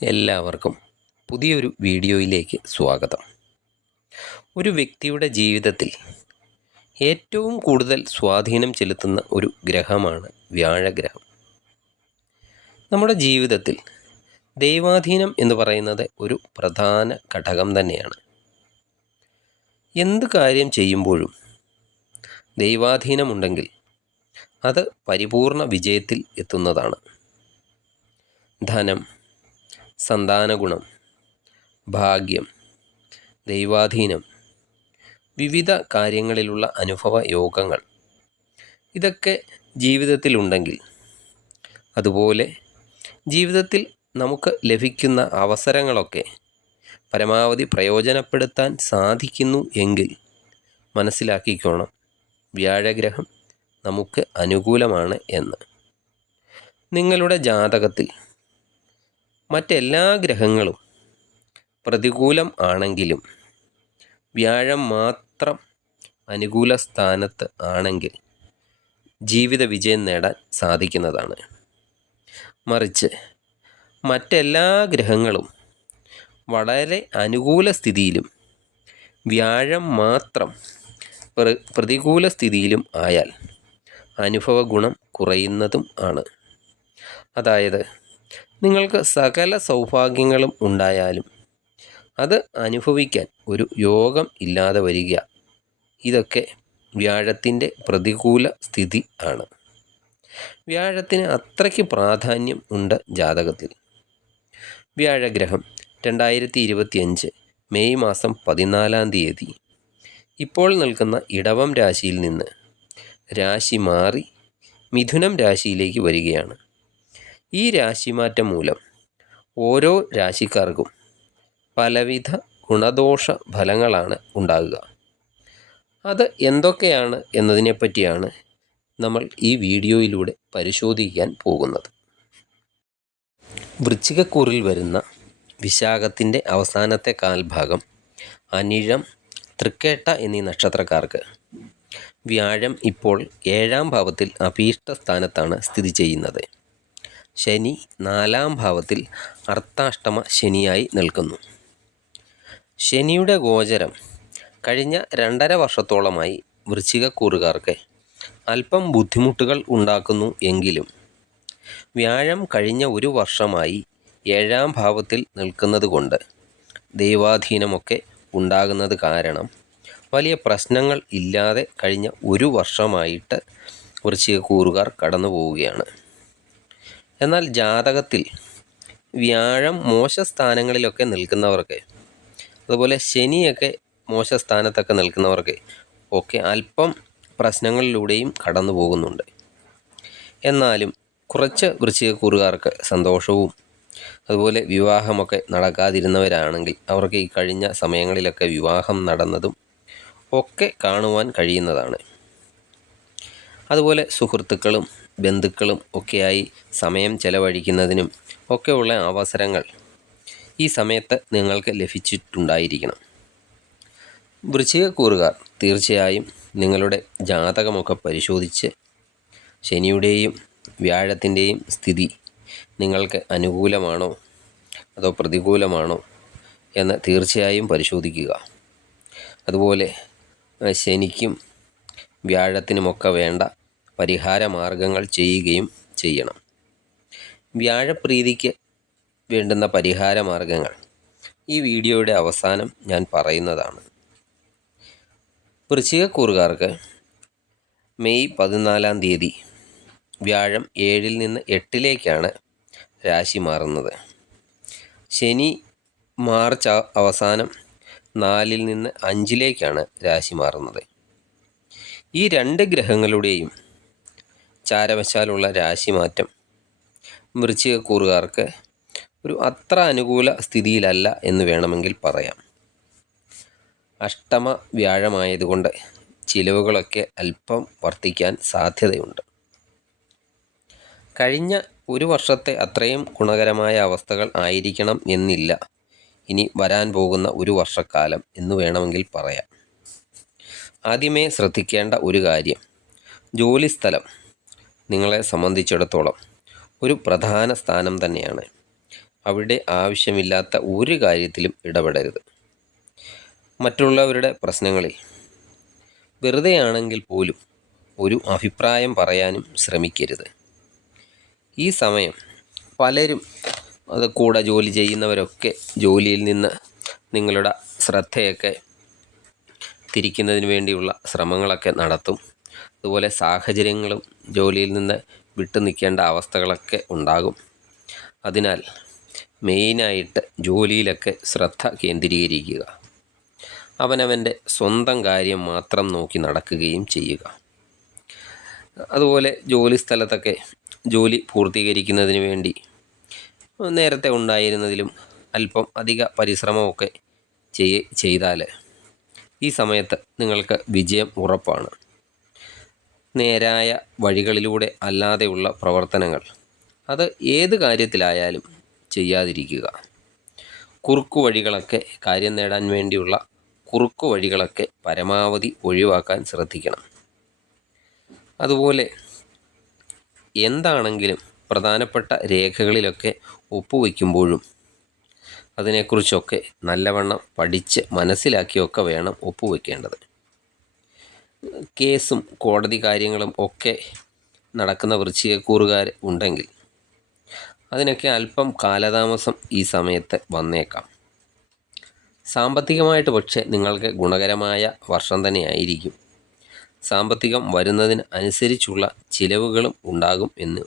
എല്ലാവർക്കും പുതിയൊരു വീഡിയോയിലേക്ക് സ്വാഗതം. ഒരു വ്യക്തിയുടെ ജീവിതത്തിൽ ഏറ്റവും കൂടുതൽ സ്വാധീനം ചെലുത്തുന്ന ഒരു ഗ്രഹമാണ് വ്യാഴഗ്രഹം. നമ്മുടെ ജീവിതത്തിൽ ദൈവാധീനം എന്ന് പറയുന്നത് ഒരു പ്രധാന ഘടകം തന്നെയാണ്. എന്ത് കാര്യം ചെയ്യുമ്പോഴും ദൈവാധീനമുണ്ടെങ്കിൽ അത് പരിപൂർണ വിജയത്തിൽ എത്തുന്നതാണ്. ധനം, സന്താനഗുണം, ഭാഗ്യം, ദൈവാധീനം, വിവിധ കാര്യങ്ങളിലുള്ള അനുഭവ യോഗങ്ങൾ ഇതൊക്കെ ജീവിതത്തിലുണ്ടെങ്കിൽ, അതുപോലെ ജീവിതത്തിൽ നമുക്ക് ലഭിക്കുന്ന അവസരങ്ങളൊക്കെ പരമാവധി പ്രയോജനപ്പെടുത്താൻ സാധിക്കുന്നു എങ്കിൽ മനസ്സിലാക്കിക്കോണം, വ്യാഴഗ്രഹം നമുക്ക് അനുകൂലമാണ് എന്ന്. നിങ്ങളുടെ ജാതകത്തിൽ മറ്റെല്ലാ ഗ്രഹങ്ങളും പ്രതികൂലം ആണെങ്കിലും വ്യാഴം മാത്രം അനുകൂല സ്ഥാനത്ത് ആണെങ്കിൽ ജീവിത വിജയം നേടാൻ സാധിക്കുന്നതാണ്. മറിച്ച് മറ്റെല്ലാ ഗ്രഹങ്ങളും വളരെ അനുകൂല സ്ഥിതിയിലും വ്യാഴം മാത്രം പ്രതികൂല സ്ഥിതിയിലും ആയാൽ അനുഭവ ഗുണം കുറയുന്നതും ആണ്. അതായത് നിങ്ങൾക്ക് സകല സൗഭാഗ്യങ്ങളും ഉണ്ടായാലും അത് അനുഭവിക്കാൻ ഒരു യോഗം ഇല്ലാതെ വരിക, ഇതൊക്കെ വ്യാഴത്തിൻ്റെ പ്രതികൂല സ്ഥിതി ആണ്. വ്യാഴത്തിന് അത്രയ്ക്ക് പ്രാധാന്യം ഉണ്ട് ജാതകത്തിൽ. വ്യാഴഗ്രഹം 2025 മെയ് മാസം 14 ഇപ്പോൾ നിൽക്കുന്ന ഇടവം രാശിയിൽ നിന്ന് രാശി മാറി മിഥുനം രാശിയിലേക്ക് വരികയാണ്. ഈ രാശിമാറ്റം മൂലം ഓരോ രാശിക്കാർക്കും പലവിധ ഗുണദോഷ ഫലങ്ങളാണ് ഉണ്ടാകുക. അത് എന്തൊക്കെയാണ് എന്നതിനെപ്പറ്റിയാണ് നമ്മൾ ഈ വീഡിയോയിലൂടെ പരിശോധിക്കാൻ പോകുന്നത്. വൃശ്ചികക്കൂറിൽ വരുന്ന വിശാഖത്തിൻ്റെ അവസാനത്തെ കാൽഭാഗം, അനിഴം, തൃക്കേട്ട എന്നീ നക്ഷത്രക്കാർക്ക് വ്യാഴം ഇപ്പോൾ 7ാം ഭാവത്തിൽ അഭീഷ്ട സ്ഥാനത്താണ് സ്ഥിതി ചെയ്യുന്നത്. ശനി 4ാം ഭാവത്തിൽ അർത്ഥാഷ്ടമ ശനിയായി നിൽക്കുന്നു. ശനിയുടെ ഗോചരം കഴിഞ്ഞ 2.5 വർഷത്തോളമായി വൃശ്ചികക്കൂറുകാർക്ക് അല്പം ബുദ്ധിമുട്ടുകൾ ഉണ്ടാക്കുന്നു എങ്കിലും വ്യാഴം കഴിഞ്ഞ 1 വർഷമായി 7ാം ഭാവത്തിൽ നിൽക്കുന്നത് കൊണ്ട് ദൈവാധീനമൊക്കെ ഉണ്ടാകുന്നത് കാരണം വലിയ പ്രശ്നങ്ങൾ ഇല്ലാതെ കഴിഞ്ഞ 1 വർഷമായിട്ട് വൃശ്ചികക്കൂറുകാർ കടന്നു പോവുകയാണ്. എന്നാൽ ജാതകത്തിൽ വ്യാഴം മോശസ്ഥാനങ്ങളിലൊക്കെ നിൽക്കുന്നവർക്ക്, അതുപോലെ ശനിയൊക്കെ മോശസ്ഥാനത്തൊക്കെ നിൽക്കുന്നവർക്ക് ഒക്കെ അല്പം പ്രശ്നങ്ങളിലൂടെയും കടന്നു പോകുന്നുണ്ട്. എന്നാലും കുറച്ച് വൃശ്ചികക്കൂറുകാർക്ക് സന്തോഷവും, അതുപോലെ വിവാഹമൊക്കെ നടക്കാതിരുന്നവരാണെങ്കിൽ അവർക്ക് ഈ കഴിഞ്ഞ സമയങ്ങളിലൊക്കെ വിവാഹം നടന്നതും ഒക്കെ കാണുവാൻ കഴിയുന്നതാണ്. അതുപോലെ സുഹൃത്തുക്കളും ബന്ധുക്കളും ഒക്കെയായി സമയം ചെലവഴിക്കുന്നതിനും ഒക്കെയുള്ള അവസരങ്ങൾ ഈ സമയത്ത് നിങ്ങൾക്ക് ലഭിച്ചിട്ടുണ്ടായിരിക്കണം. വൃശ്ചികക്കൂറുകാർ തീർച്ചയായും നിങ്ങളുടെ ജാതകമൊക്കെ പരിശോധിച്ച് ശനിയുടെയും വ്യാഴത്തിൻ്റെയും സ്ഥിതി നിങ്ങൾക്ക് അനുകൂലമാണോ അതോ പ്രതികൂലമാണോ എന്ന് തീർച്ചയായും പരിശോധിക്കുക. അതുപോലെ ശനിക്കും വ്യാഴത്തിനുമൊക്കെ വേണ്ട പരിഹാര മാർഗങ്ങൾ ചെയ്യുകയും ചെയ്യണം. വ്യാഴപ്രീതിക്ക് വേണ്ടുന്ന പരിഹാര മാർഗങ്ങൾ ഈ വീഡിയോയുടെ അവസാനം ഞാൻ പറയുന്നതാണ്. വൃശ്ചികക്കൂറുകാർക്ക് മെയ് 14 വ്യാഴം 7-ൽ നിന്ന് 8-ലേക്കാണ് രാശി മാറുന്നത്. ശനി മാർച്ച് അവസാനം 4-ൽ നിന്ന് 5-ലേക്കാണ് രാശി മാറുന്നത്. ഈ 2 ഗ്രഹങ്ങളുടെയും ചാരവശാലുള്ള രാശിമാറ്റം വൃശ്ചികക്കൂറുകാർക്ക് ഒരു അത്ര അനുകൂല സ്ഥിതിയിലല്ല എന്ന് വേണമെങ്കിൽ പറയാം. അഷ്ടമ വ്യാഴമായതുകൊണ്ട് ചിലവുകളൊക്കെ അല്പം വർദ്ധിക്കാൻ സാധ്യതയുണ്ട്. കഴിഞ്ഞ 1 വർഷത്തെ അത്രയും ഗുണകരമായ അവസ്ഥകൾ ആയിരിക്കണം എന്നില്ല ഇനി വരാൻ പോകുന്ന 1 വർഷക്കാലം എന്ന് വേണമെങ്കിൽ പറയാം. ആദ്യമേ ശ്രദ്ധിക്കേണ്ട ഒരു കാര്യം, ജോലിസ്ഥലം നിങ്ങളെ സംബന്ധിച്ചിടത്തോളം ഒരു പ്രധാന സ്ഥാനം തന്നെയാണ്. അവിടെ ആവശ്യമില്ലാത്ത ഒരു കാര്യത്തിലും ഇടപെടരുത്. മറ്റുള്ളവരുടെ പ്രശ്നങ്ങളിൽ വെറുതെയാണെങ്കിൽ പോലും ഒരു അഭിപ്രായം പറയാനും ശ്രമിക്കരുത്. ഈ സമയം പലരും കൂടെ ജോലി ചെയ്യുന്നവരൊക്കെ ജോലിയിൽ നിന്ന് നിങ്ങളുടെ ശ്രദ്ധയൊക്കെ തിരിക്കുന്നതിന് വേണ്ടിയുള്ള ശ്രമങ്ങളൊക്കെ നടത്തും. അതുപോലെ സാഹചര്യങ്ങളും ജോലിയിൽ നിന്ന് വിട്ടു നിൽക്കേണ്ട അവസ്ഥകളൊക്കെ ഉണ്ടാകും. അതിനാൽ മെയിനായിട്ട് ജോലിയിലൊക്കെ ശ്രദ്ധ കേന്ദ്രീകരിക്കുക. അവനവൻ്റെ സ്വന്തം കാര്യം മാത്രം നോക്കി നടക്കുകയും ചെയ്യുക. അതുപോലെ ജോലി സ്ഥലത്തൊക്കെ ജോലി പൂർത്തീകരിക്കുന്നതിന് വേണ്ടി നേരത്തെ ഉണ്ടായിരുന്നതിലും അല്പം അധിക പരിശ്രമമൊക്കെ ചെയ്താൽ ഈ സമയത്ത് നിങ്ങൾക്ക് വിജയം ഉറപ്പാണ്. നേരായ വഴികളിലൂടെ അല്ലാതെയുള്ള പ്രവർത്തനങ്ങൾ അത് ഏത് കാര്യത്തിലായാലും ചെയ്യാതിരിക്കുക. കുറുക്കു വഴികളൊക്കെ കാര്യം നേടാൻ വേണ്ടിയുള്ള കുറുക്കു വഴികളൊക്കെ പരമാവധി ഒഴിവാക്കാൻ ശ്രദ്ധിക്കണം. അതുപോലെ എന്താണെങ്കിലും പ്രധാനപ്പെട്ട രേഖകളിലൊക്കെ ഒപ്പുവയ്ക്കുമ്പോഴും അതിനെക്കുറിച്ചൊക്കെ നല്ലവണ്ണം പഠിച്ച് മനസ്സിലാക്കിയൊക്കെ വേണം ഒപ്പുവയ്ക്കേണ്ടത്. കേസും കോടതി കാര്യങ്ങളും ഒക്കെ നടക്കുന്ന വൃശ്ചികക്കൂറുകാർ ഉണ്ടെങ്കിൽ അതിനൊക്കെ അല്പം കാലതാമസം ഈ സമയത്ത് വന്നേക്കാം. സാമ്പത്തികമായിട്ട് പക്ഷേ നിങ്ങൾക്ക് ഗുണകരമായ വർഷം തന്നെയായിരിക്കും. സാമ്പത്തികം വരുന്നതിന് അനുസരിച്ചുള്ള ചിലവുകളും ഉണ്ടാകും എന്ന്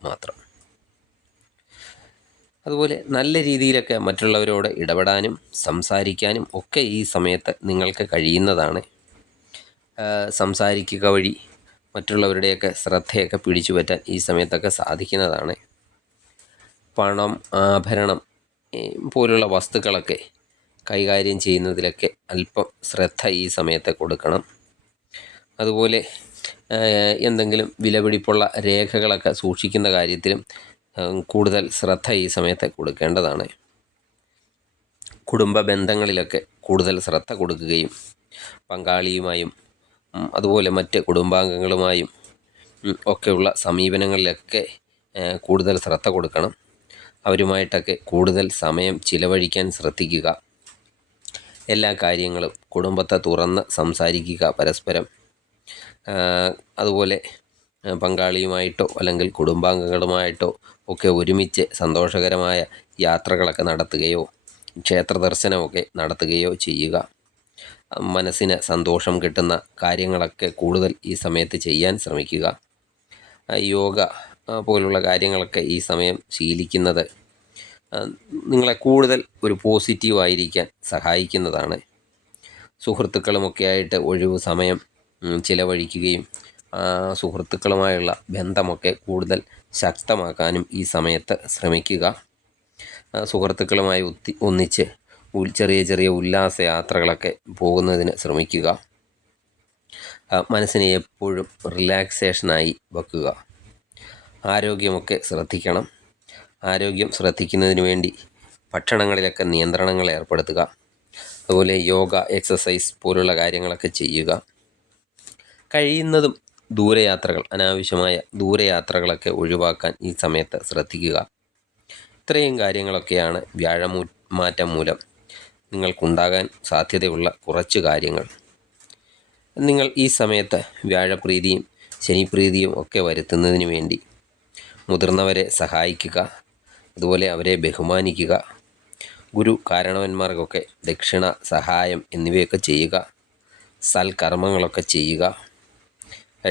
മാത്രം. അതുപോലെ നല്ല രീതിയിലൊക്കെ മറ്റുള്ളവരോട് ഇടപെടാനും സംസാരിക്കാനും ഒക്കെ ഈ സമയത്ത് നിങ്ങൾക്ക് കഴിയുന്നതാണ്. സംസാരിക്കുക വഴി മറ്റുള്ളവരുടെയൊക്കെ ശ്രദ്ധയൊക്കെ പിടിച്ചു പറ്റാൻ ഈ സമയത്തൊക്കെ സാധിക്കുന്നതാണ്. പണം, ആഭരണം പോലുള്ള വസ്തുക്കളൊക്കെ കൈകാര്യം ചെയ്യുന്നതിലൊക്കെ അല്പം ശ്രദ്ധ ഈ സമയത്ത് കൊടുക്കണം. അതുപോലെ എന്തെങ്കിലും വിലപിടിപ്പുള്ള രേഖകളൊക്കെ സൂക്ഷിക്കുന്ന കാര്യത്തിലും കൂടുതൽ ശ്രദ്ധ ഈ സമയത്ത് കൊടുക്കേണ്ടതാണ്. കുടുംബ ബന്ധങ്ങളിലൊക്കെ കൂടുതൽ ശ്രദ്ധ കൊടുക്കുകയും പങ്കാളിയുമായും അതുപോലെ മറ്റ് കുടുംബാംഗങ്ങളുമായും ഒക്കെയുള്ള സമീപനങ്ങളിലൊക്കെ കൂടുതൽ ശ്രദ്ധ കൊടുക്കണം. അവരുമായിട്ടൊക്കെ കൂടുതൽ സമയം ചിലവഴിക്കാൻ ശ്രദ്ധിക്കുക. എല്ലാ കാര്യങ്ങളും കുടുംബത്തെ തുറന്ന് സംസാരിക്കുക പരസ്പരം. അതുപോലെ പങ്കാളിയുമായിട്ടോ അല്ലെങ്കിൽ കുടുംബാംഗങ്ങളുമായിട്ടോ ഒക്കെ ഒരുമിച്ച് സന്തോഷകരമായ യാത്രകളൊക്കെ നടത്തുകയോ ക്ഷേത്ര ദർശനമൊക്കെ നടത്തുകയോ ചെയ്യുക. മനസ്സിന് സന്തോഷം കിട്ടുന്ന കാര്യങ്ങളൊക്കെ കൂടുതൽ ഈ സമയത്ത് ചെയ്യാൻ ശ്രമിക്കുക. യോഗ പോലുള്ള കാര്യങ്ങളൊക്കെ ഈ സമയം ശീലിക്കുന്നത് നിങ്ങളെ കൂടുതൽ ഒരു പോസിറ്റീവായിരിക്കാൻ സഹായിക്കുന്നതാണ്. സുഹൃത്തുക്കളുമൊക്കെ ആയിട്ട് ഒഴിവ് സമയം ചിലവഴിക്കുകയും സുഹൃത്തുക്കളുമായുള്ള ബന്ധമൊക്കെ കൂടുതൽ ശക്തമാക്കാനും ഈ സമയത്ത് ശ്രമിക്കുക. സുഹൃത്തുക്കളുമായി ഒന്നിച്ച് ചെറിയ ചെറിയ ഉല്ലാസ യാത്രകളൊക്കെ പോകുന്നതിന് ശ്രമിക്കുക. മനസ്സിനെ എപ്പോഴും റിലാക്സേഷനായി വെക്കുക. ആരോഗ്യമൊക്കെ ശ്രദ്ധിക്കണം. ആരോഗ്യം ശ്രദ്ധിക്കുന്നതിന് വേണ്ടി ഭക്ഷണങ്ങളിലൊക്കെ നിയന്ത്രണങ്ങൾ ഏർപ്പെടുത്തുക. അതുപോലെ യോഗ, എക്സസൈസ് പോലുള്ള കാര്യങ്ങളൊക്കെ ചെയ്യുക. കഴിയുന്നതും ദൂരയാത്രകൾ, അനാവശ്യമായ ദൂരയാത്രകളൊക്കെ ഒഴിവാക്കാൻ ഈ സമയത്ത് ശ്രദ്ധിക്കുക. ഇത്രയും കാര്യങ്ങളൊക്കെയാണ് വ്യാഴമാറ്റം മൂലം നിങ്ങൾക്കുണ്ടാകാൻ സാധ്യതയുള്ള കുറച്ച് കാര്യങ്ങൾ. നിങ്ങൾ ഈ സമയത്ത് വ്യാഴപ്രീതിയും ശനിപ്രീതിയും ഒക്കെ വരുത്തുന്നതിന് വേണ്ടി മുതിർന്നവരെ സഹായിക്കുക. അതുപോലെ അവരെ ബഹുമാനിക്കുക. ഗുരു കാരണവന്മാർക്കൊക്കെ ദക്ഷിണ, സഹായം എന്നിവയൊക്കെ ചെയ്യുക. സൽക്കർമ്മങ്ങളൊക്കെ ചെയ്യുക.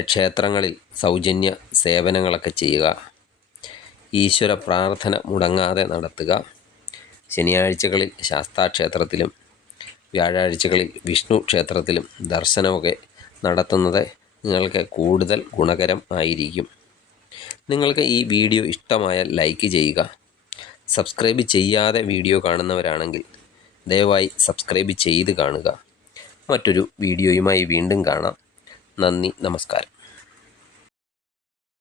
ക്ഷേത്രങ്ങളിൽ സൗജന്യ സേവനങ്ങളൊക്കെ ചെയ്യുക. ഈശ്വര പ്രാർത്ഥന മുടങ്ങാതെ നടത്തുക. ശനിയാഴ്ചകളിൽ ശാസ്താക്ഷേത്രത്തിലും വ്യാഴാഴ്ചകളിൽ വിഷ്ണു ക്ഷേത്രത്തിലും ദർശനമൊക്കെ നടത്തുന്നത് നിങ്ങൾക്ക് കൂടുതൽ ഗുണകരം ആയിരിക്കും. നിങ്ങൾക്ക് ഈ വീഡിയോ ഇഷ്ടമായാൽ ലൈക്ക് ചെയ്യുക. സബ്സ്ക്രൈബ് ചെയ്യാതെ വീഡിയോ കാണുന്നവരാണെങ്കിൽ ദയവായി സബ്സ്ക്രൈബ് ചെയ്ത് കാണുക. മറ്റൊരു വീഡിയോയുമായി വീണ്ടും കാണാം. നന്ദി, നമസ്കാരം.